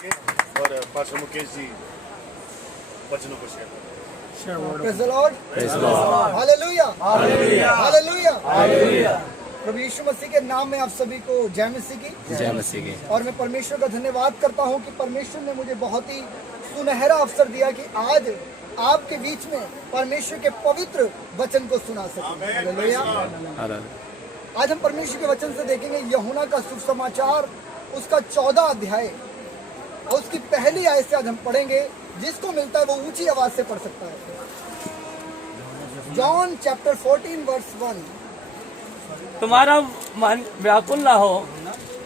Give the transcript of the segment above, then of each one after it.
और पास्टर मुकेश जी वचनों को शेयर करें। Praise the Lord. Hallelujah. Hallelujah. प्रभु यीशु मसीह के नाम में आप सभी को जय मसीह की। जय मसीह की। और मैं परमेश्वर का धन्यवाद करता हूं कि परमेश्वर ने मुझे बहुत ही सुनहरा अवसर दिया कि आज आपके बीच में परमेश्वर के पवित्र वचन को सुना सकें। हालेलुया। आज हम परमेश्वर के वचन से देखेंगे यूहन्ना का सुसमाचार उसका 14 अध्याय और उसकी पहली आयत से आज हम पढ़ेंगे। जिसको मिलता है वो ऊंची आवाज से पढ़ सकता है। John chapter 14 verse 1। तुम्हारा मन व्याकुल ना हो,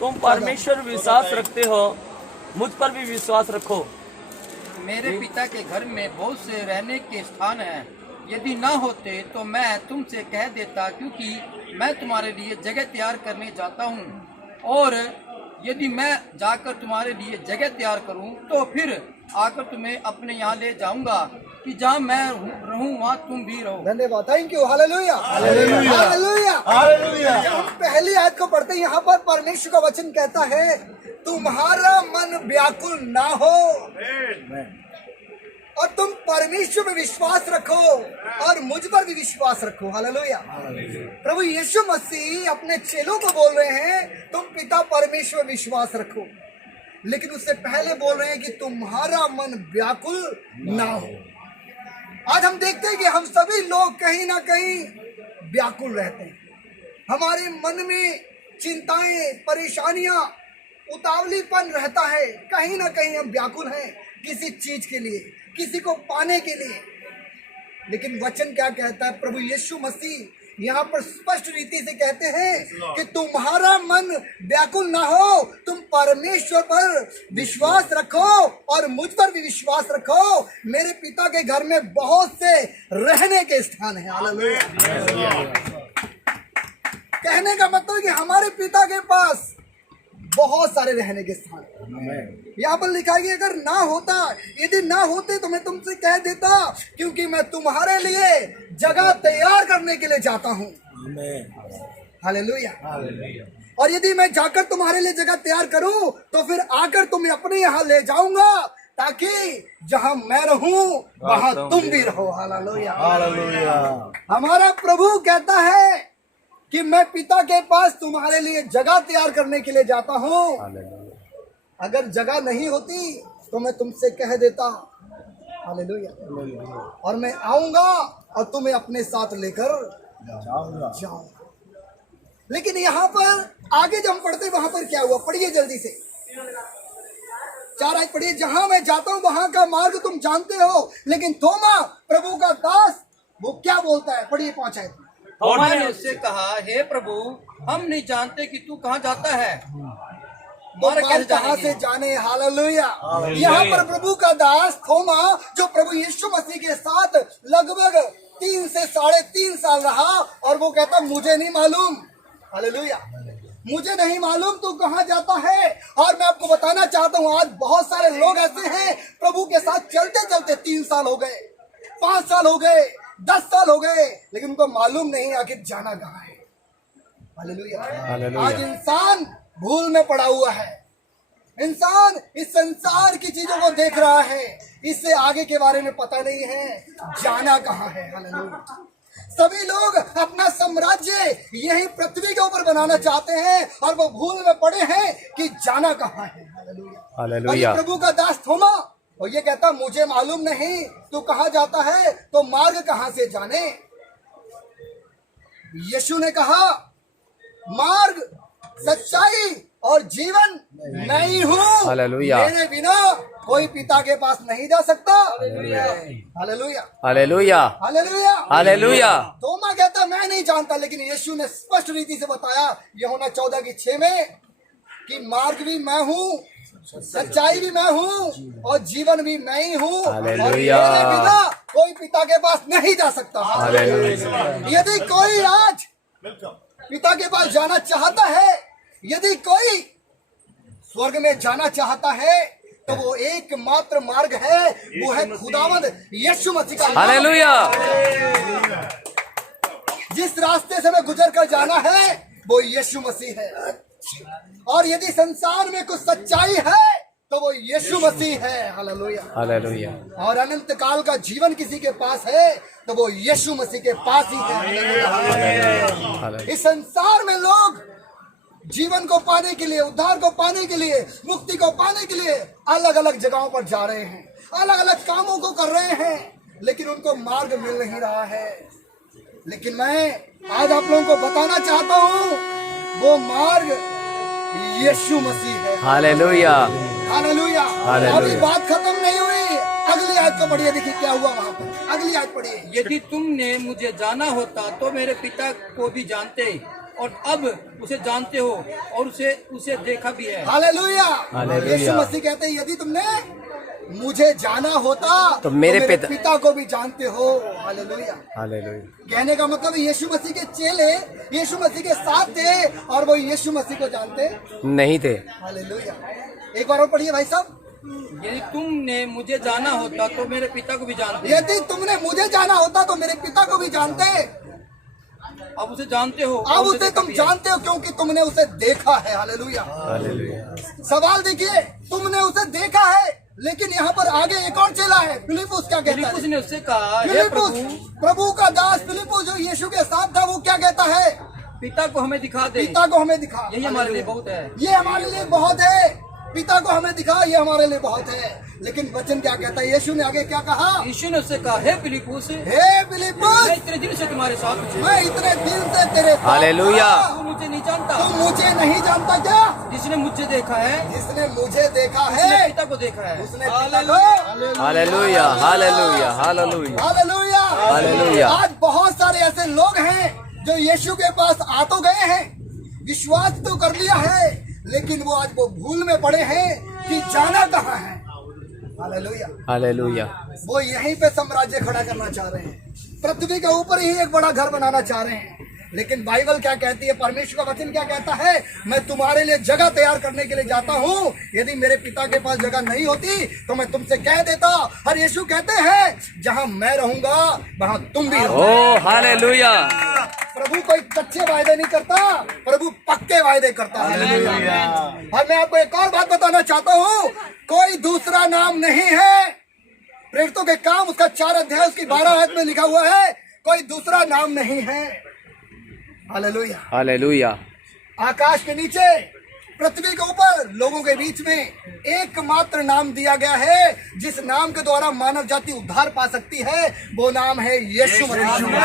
तुम परमेश्वर विश्वास रखते हो, मुझ पर भी विश्वास रखो। मेरे पिता के घर में बहुत से रहने के स्थान हैं। यदि ना होते तो मैं तुमसे कह देता, क्योंकि मैं तुम्हारे लिए जगह तैयार करने जाता हूँ। और यदि मैं जाकर तुम्हारे लिए जगह तैयार करूँ तो फिर आकर तुम्हें अपने यहाँ ले जाऊंगा, कि जहाँ मैं रहूँ वहाँ तुम भी रहो। धन्यवाद, thank you. Hallelujah hallelujah hallelujah. हम पहली आयत को पढ़ते हैं। यहाँ पर परमेश्वर का वचन कहता है तुम्हारा मन व्याकुल ना हो और तुम परमेश्वर में विश्वास रखो और मुझ पर भी विश्वास रखो। हालेलुया। प्रभु यीशु मसीह अपने चेलों को बोल रहे हैं तुम पिता परमेश्वर विश्वास रखो, लेकिन उससे पहले बोल रहे हैं कि तुम्हारा मन व्याकुल ना हो। आज हम देखते हैं कि हम सभी लोग कहीं ना कहीं व्याकुल रहते हैं। हमारे मन में चिंताएं, परेशानियां, उतावलीपन रहता है। कहीं ना कहीं हम व्याकुल हैं किसी चीज के लिए, किसी को पाने के लिए। लेकिन वचन क्या कहता है? प्रभु यीशु मसीह यहाँ पर स्पष्ट रीति से कहते हैं कि तुम्हारा मन व्याकुल ना हो, तुम परमेश्वर पर विश्वास रखो और मुझ पर भी विश्वास रखो। मेरे पिता के घर में बहुत से रहने के स्थान हैं। हालेलुया। कहने का मतलब कि हमारे पिता के पास बहुत सारे रहने के स्थान। यहाँ पर लिखा है कि अगर ना होता, यदि ना होते तो मैं तुमसे कह देता, क्योंकि मैं तुम्हारे लिए जगह तैयार करने के लिए जाता हूँ। हालेलुया। और यदि मैं जाकर तुम्हारे लिए जगह तैयार करूँ तो फिर आकर तुम्हें अपने यहाँ ले जाऊंगा, ताकि जहाँ मैं रहूँ वहाँ तुम भी रहो। हालेलुया। हमारा प्रभु कहता है कि मैं पिता के पास तुम्हारे लिए जगह तैयार करने के लिए जाता हूँ। अगर जगह नहीं होती तो मैं तुमसे कह देता। हालेलुया। और मैं आऊंगा और तुम्हें अपने साथ लेकर जाऊंगा। लेकिन यहाँ पर आगे जब हम पढ़ते वहां पर क्या हुआ? पढ़िए जल्दी से 4 आयत पढ़िए। जहां मैं जाता हूँ वहां का मार्ग तुम जानते हो, लेकिन थोमा प्रभु का दास वो क्या बोलता है? पढ़िए 5 आयत। थोमा ने उससे कहा, हे प्रभु, हम नहीं जानते कि तू कहाँ जाता है। कहाँ से जाने। हालेलुया। यहाँ पर प्रभु का दास थोमा, जो प्रभु यीशु मसीह के साथ लगभग 3 से 3.5 साल रहा, और वो कहता मुझे नहीं मालूम। हालेलुया। मुझे नहीं मालूम तू कहाँ जाता है। और मैं आपको बताना चाहता हूँ आज बहुत सारे लोग ऐसे हैं प्रभु के साथ चलते चलते 3 साल हो गए, 5 साल हो गए, 10 साल हो गए, लेकिन उनको मालूम नहीं आखिर जाना कहाँ है। हालेलुया। आज इंसान भूल में पड़ा हुआ है। इंसान इस संसार की चीजों को देख रहा है, इससे आगे के बारे में पता नहीं है जाना कहाँ है। हालेलुया। सभी लोग अपना साम्राज्य यही पृथ्वी के ऊपर बनाना चाहते हैं और वो भूल में पड़े हैं कि जाना कहाँ है। हालेलुया। प्रभु का दास थोमा और ये कहता मुझे मालूम नहीं तू कहाँ जाता है, तो मार्ग कहाँ से जाने। यीशु ने कहा मार्ग, सच्चाई और जीवन मैं ही हूँ। मेरे बिना कोई पिता के पास नहीं जा सकता। Hallelujah hallelujah hallelujah hallelujah. Thoma कहता मैं नहीं जानता, लेकिन यीशु ने स्पष्ट रीति से बताया यूहन्ना 14:6 में कि मार्ग भी मैं हूँ, सच्चाई भी मैं हूँ और जीवन भी मैं ही हूँ, और मेरे बिना कोई पिता के पास नहीं जा सकता। यदि कोई आज पिता के पास जाना चाहता है, यदि कोई स्वर्ग में जाना चाहता है, तो वो एकमात्र मार्ग है, वो है खुदावंद यीशु मसीह का। हालेलुया। जिस रास्ते से हमें गुजर कर जाना है वो यीशु मसीह है। और यदि संसार में कुछ सच्चाई है तो वो यीशु मसीह है। हालेलुया। हालेलुया। और अनंत काल का जीवन किसी के पास है तो वो यीशु मसीह के पास ही है। हालेलुया। इस संसार में लोग जीवन को पाने के लिए, उद्धार को पाने के लिए, मुक्ति को पाने के लिए अलग अलग जगहों पर जा रहे हैं, अलग अलग कामों को कर रहे हैं, लेकिन उनको मार्ग मिल नहीं रहा है। लेकिन मैं आज आप लोगों को बताना चाहता हूँ वो मार्ग यीशु मसीह है। हालेलुया। हालेलुया। हालेलुया। अभी बात खत्म नहीं हुई, अगली आयत को पढ़िए, देखिए क्या हुआ वहाँ पर। अगली आयत पढ़िए। यदि तुमने मुझे जाना होता तो मेरे पिता को भी जानते और अब उसे जानते हो और उसे देखा भी है। हालेलुया। हालेलुया। यीशु मसीह कहते हैं यदि तुमने मुझे जाना होता तो मेरे पिता को भी जानते हो। हालेलुया। हालेलुया। कहने का मतलब यीशु मसीह के चेले यीशु मसीह के साथ थे और वो यीशु मसीह को जानते नहीं थे। हालेलुया। एक बार और पढ़िए भाई साहब। यदि तुमने मुझे जाना होता तो मेरे पिता को भी जानते। यदि तुमने मुझे जाना होता तो मेरे पिता को भी जानते। अब उसे जानते हो, अब उसे तुम जानते हो क्योंकि तुमने उसे देखा है। हालेलुया। हालेलुया। सवाल देखिए, तुमने उसे देखा है, लेकिन यहाँ पर आगे एक और चेला है, फिलिपुस। क्या कहता फिलिपुस है? ने उससे कहा, हे फिलिपुस, प्रभु, प्रभु का दास फिलिपुस जो यीशु के साथ था, वो क्या कहता है? पिता को हमें दिखा दे, पिता को हमें दिखा। यही हमारे लिए बहुत है। ये हमारे लिए बहुत है। पिता को हमें दिखा, ये हमारे लिए बहुत है। लेकिन वचन क्या कहता है? यीशु ने आगे क्या कहा? यीशु ने उससे कहा, हे फिलिपुस, हे फिलिपुस, मैं इतने दिन से तुम्हारे साथ हूँ। मैं इतने दिन से तेरे साथ हालेलुया। था। तू मुझे नहीं जानता। तू मुझे नहीं जानता क्या? जिसने मुझे देखा है, जिसने मुझे देखा उसने है पिता को देखा है। उसने पिता को। Hallelujah. Hallelujah. Hallelujah. Hallelujah. Hallelujah. आज बहुत सारे ऐसे लोग हैं जो यीशु के पास आ तो गए हैं, विश्वास तो कर लिया है, लेकिन वो आज वो भूल में पड़े हैं कि जाना कहाँ है। हालेलुया। हालेलुया। वो यहीं पे साम्राज्य खड़ा करना चाह रहे हैं, पृथ्वी के ऊपर ही एक बड़ा घर बनाना चाह रहे हैं। लेकिन बाइबल क्या कहती है? परमेश्वर का वचन क्या कहता है? मैं तुम्हारे लिए जगह तैयार करने के लिए जाता हूँ। यदि मेरे पिता के पास जगह नहीं होती तो मैं तुमसे कह देता। और यीशु कहते हैं जहाँ मैं रहूंगा वहाँ तुम भी रहो। ओ हालेलुया। प्रभु कोई कच्चे वायदे नहीं करता, प्रभु पक्के वायदे करता है। और मैं आपको एक और बात बताना चाहता हूँ, कोई दूसरा नाम नहीं है। प्रेरितों के काम उसका 4 अध्याय उसकी 12 आयत में लिखा हुआ है, कोई दूसरा नाम नहीं है। हालेलुया। हालेलुया। आकाश के नीचे, पृथ्वी के ऊपर, लोगों के बीच में एकमात्र नाम दिया गया है जिस नाम के द्वारा मानव जाति उद्धार पा सकती है, वो नाम है यीशु मसीह।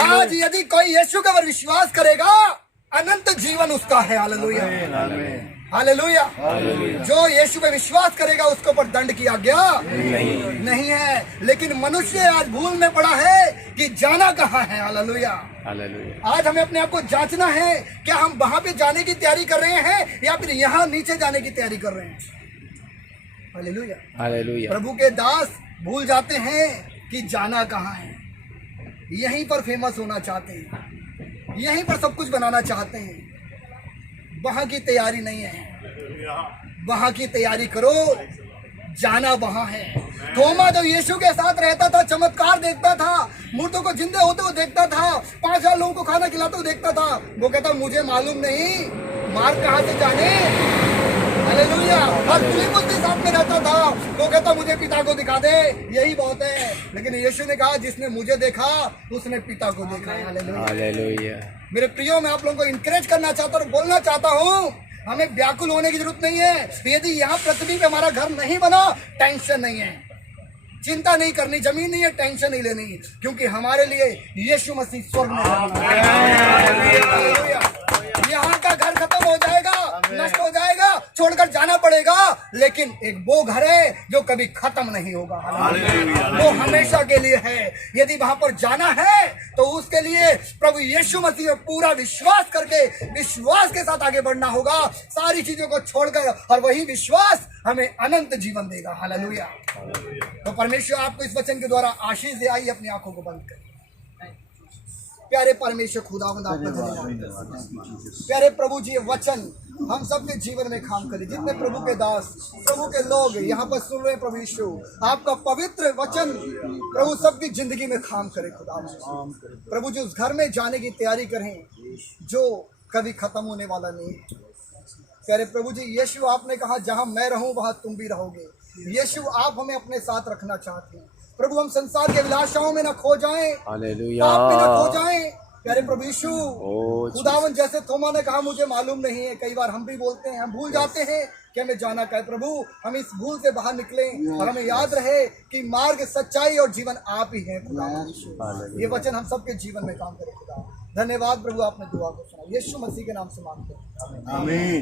आज यदि कोई यीशु के ऊपर विश्वास करेगा, अनंत जीवन उसका है। हालेलुया। हालेलुया। जो यीशु पे विश्वास करेगा उसके ऊपर दंड की आज्ञा नहीं है। लेकिन मनुष्य आज भूल में पड़ा है कि जाना कहाँ है। हालेलुया। हालेलुया। आज हमें अपने आप को जांचना है, क्या हम वहां पे जाने की तैयारी कर रहे हैं या फिर यहाँ नीचे जाने की तैयारी कर रहे हैं। हालेलुया। हालेलुया। प्रभु के दास भूल जाते हैं कि जाना कहाँ है। यहीं पर फेमस होना चाहते हैं, यहीं पर सब कुछ बनाना चाहते हैं। वहां की तैयारी नहीं है, वहां की तैयारी करो, जाना वहां है। थोमा जो यीशु के साथ रहता था, चमत्कार देखता था, मुर्दों को जिंदे होते हुए देखता था, 5000 लोगों को खाना खिलाते हुए देखता था, वो कहता मुझे मालूम नहीं मार्ग कहाँ से जाने। हालेलुया। और फिलिपुस के साथ में रहता था, वो कहता मुझे पिता को दिखा दे, यही बहुत है। लेकिन यीशु ने कहा जिसने मुझे देखा उसने पिता को देखा है। हालेलुया। हालेलुया। मेरे प्रियो, मैं आप लोगों को इंकरेज करना चाहता हूँ, बोलना चाहता हूँ, हमें व्याकुल होने की जरूरत नहीं है। यदि यहाँ पृथ्वी पे हमारा घर नहीं बना, टेंशन नहीं है, चिंता नहीं करनी, जमीन नहीं है, टेंशन नहीं लेनी, क्योंकि हमारे लिए यीशु मसीह स्वर्ग में है। यहाँ का घर खत्म हो जाएगा, नष्ट हो जाएगा, छोड़कर जाना पड़ेगा, लेकिन एक वो घर है जो कभी खत्म नहीं होगा। वो हमेशा के लिए है। यदि वहां पर जाना है तो उसके लिए प्रभु यीशु मसीह में पूरा विश्वास करके, विश्वास के साथ आगे बढ़ना होगा, सारी चीजों को छोड़कर, और वही विश्वास हमें अनंत जीवन देगा। हालेलुया। तो परमेश्वर आपको इस वचन के द्वारा आशीष दे। आइए अपनी आंखों को बंद करें। प्यारे परमेश्वर खुदावंद, आपका धन्यवाद। प्यारे प्रभु जी, वचन हम सबके जीवन में काम करे। जितने प्रभु के दास, प्रभु के लोग यहाँ पर सुन रहे हैं, प्रभु यीशु आपका पवित्र वचन प्रभु सबकी जिंदगी में काम करे। खुदावंद प्रभु जी, उस घर में जाने की तैयारी करें जो कभी खत्म होने वाला नहीं है। प्यारे प्रभु जी, यीशु आपने कहा जहां मैं रहूं वहां तुम भी रहोगे। यीशु आप हमें अपने साथ रखना चाहते हैं। प्रभु हम संसार के अभिलाषाओं में न खो जाएं, हालेलुया। पाप में न खो जाएं। प्यारे प्रभु यीशु, ओ खुदावन जैसे थोमा ने कहा मुझे मालूम नहीं है, कई बार हम भी बोलते हैं, हम भूल जाते हैं कि हमें जाना क्या है। प्रभु हम इस भूल से बाहर निकलें और हमें याद रहे कि मार्ग, सच्चाई और जीवन आप ही हैं खुदा यीशु। ये वचन हम सबके जीवन में काम करे खुदा। धन्यवाद प्रभु, आपने दुआ को सुना। यीशु मसीह के नाम से मांगते हैं, आमीन।